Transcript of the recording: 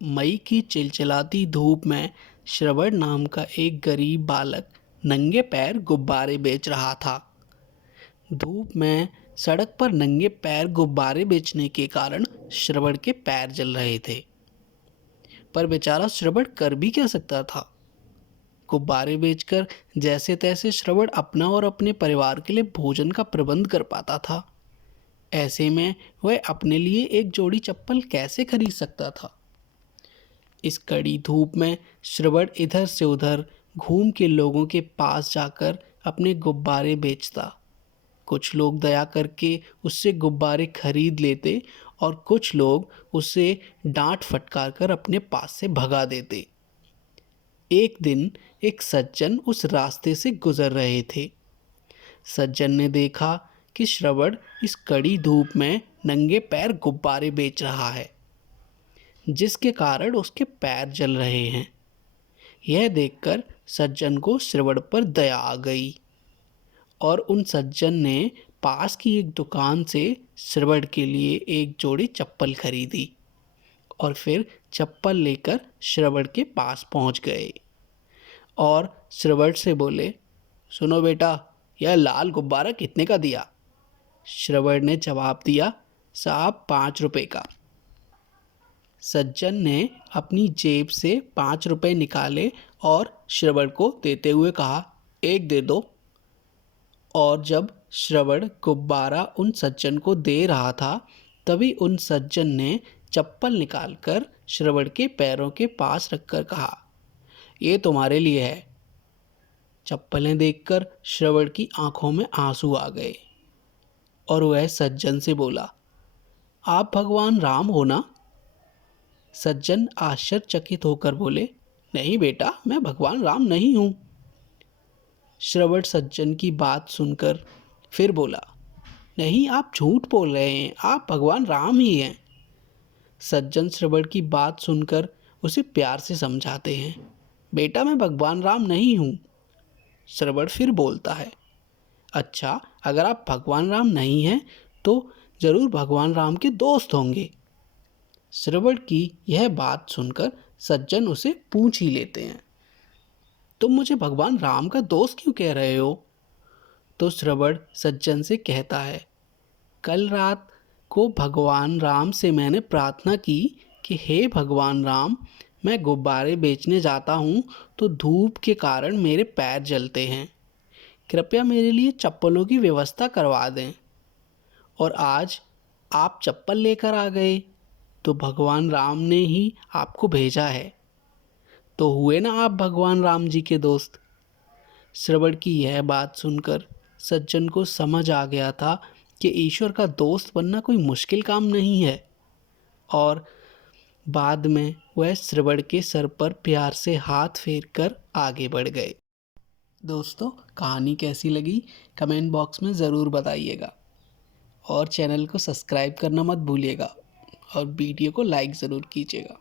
मई की चिलचिलाती धूप में श्रवण नाम का एक गरीब बालक नंगे पैर गुब्बारे बेच रहा था। धूप में सड़क पर नंगे पैर गुब्बारे बेचने के कारण श्रवण के पैर जल रहे थे। पर बेचारा श्रवण कर भी क्या सकता था। गुब्बारे बेचकर जैसे तैसे श्रवण अपना और अपने परिवार के लिए भोजन का प्रबंध कर पाता था। ऐसे में वह अपने लिए एक जोड़ी चप्पल कैसे खरीद सकता था। इस कड़ी धूप में श्रवण इधर से उधर घूम के लोगों के पास जाकर अपने गुब्बारे बेचता। कुछ लोग दया करके उससे गुब्बारे खरीद लेते और कुछ लोग उसे डांट फटकार कर अपने पास से भगा देते। एक दिन एक सज्जन उस रास्ते से गुजर रहे थे। सज्जन ने देखा कि श्रवण इस कड़ी धूप में नंगे पैर गुब्बारे बेच रहा है, जिसके कारण उसके पैर जल रहे हैं। यह देखकर सज्जन को श्रवण पर दया आ गई और उन सज्जन ने पास की एक दुकान से श्रवण के लिए एक जोड़ी चप्पल खरीदी और फिर चप्पल लेकर श्रवण के पास पहुंच गए और श्रवण से बोले, सुनो बेटा, यह लाल गुब्बारा कितने का दिया? श्रवण ने जवाब दिया, साहब 5 रुपए का। सज्जन ने अपनी जेब से 5 रुपए निकाले और श्रवण को देते हुए कहा, एक दे दो। और जब श्रवण गुब्बारा उन सज्जन को दे रहा था, तभी उन सज्जन ने चप्पल निकालकर श्रवण के पैरों के पास रखकर कहा, ये तुम्हारे लिए है। चप्पलें देखकर श्रवण की आंखों में आंसू आ गए और वह सज्जन से बोला, आप भगवान राम हो ना? सज्जन आश्चर्यचकित होकर बोले, नहीं बेटा, मैं भगवान राम नहीं हूँ। श्रवण सज्जन की बात सुनकर फिर बोला, नहीं, आप झूठ बोल रहे हैं, आप भगवान राम ही हैं। सज्जन श्रवण की बात सुनकर उसे प्यार से समझाते हैं, बेटा, मैं भगवान राम नहीं हूँ। श्रवण फिर बोलता है, अच्छा, अगर आप भगवान राम नहीं हैं तो ज़रूर भगवान राम के दोस्त होंगे। श्रवण की यह बात सुनकर सज्जन उसे पूछ ही लेते हैं, तुम मुझे भगवान राम का दोस्त क्यों कह रहे हो? तो श्रवण सज्जन से कहता है, कल रात को भगवान राम से मैंने प्रार्थना की कि हे भगवान राम, मैं गुब्बारे बेचने जाता हूँ तो धूप के कारण मेरे पैर जलते हैं, कृपया मेरे लिए चप्पलों की व्यवस्था करवा दें। और आज आप चप्पल लेकर आ गए, तो भगवान राम ने ही आपको भेजा है, तो हुए ना आप भगवान राम जी के दोस्त। श्रवण की यह बात सुनकर सज्जन को समझ आ गया था कि ईश्वर का दोस्त बनना कोई मुश्किल काम नहीं है और बाद में वह श्रवण के सर पर प्यार से हाथ फेर कर आगे बढ़ गए। दोस्तों, कहानी कैसी लगी कमेंट बॉक्स में ज़रूर बताइएगा और चैनल को सब्सक्राइब करना मत भूलिएगा और वीडियो को लाइक ज़रूर कीजिएगा।